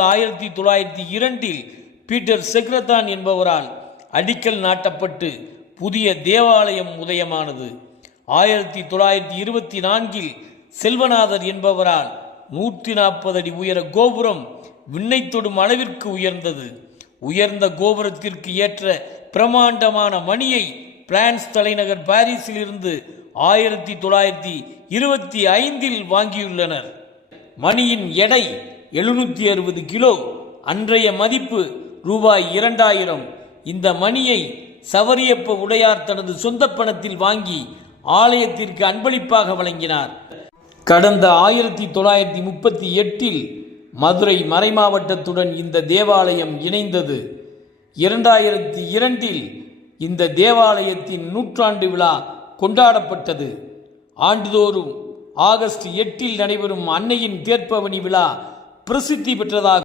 1902 Peter செக்ரத்தான் என்பவரால் அடிக்கல் நாட்டப்பட்டு புதிய தேவாலயம் உதயமானது. 1924 செல்வநாதர் என்பவரால் 140 அடி உயர கோபுரம் விண்ணை தொடும் அளவிற்கு உயர்ந்தது. உயர்ந்த கோபுரத்திற்கு ஏற்ற பிரமாண்டமான மணியை பிரான்ஸ் தலைநகர் பாரிஸில் இருந்து 1925 வாங்கியுள்ளனர். மணியின் எடை 760 கிலோ, அன்றைய மதிப்பு ரூபாய் 2000. இந்த மணியை சவரியப்ப உடையார் தனது சொந்த பணத்தில் வாங்கி ஆலயத்திற்கு அன்பளிப்பாக வழங்கினார். கடந்த 1938 மதுரை மறைமாவட்டத்துடன் இந்த தேவாலயம் இணைந்தது. 2002 இந்த தேவாலயத்தின் 100ஆண்டு விழா கொண்டாடப்பட்டது. ஆண்டுதோறும் ஆகஸ்ட் 8 நடைபெறும் அன்னையின் தேர்ப்பவனி விழா பிரசித்தி பெற்றதாக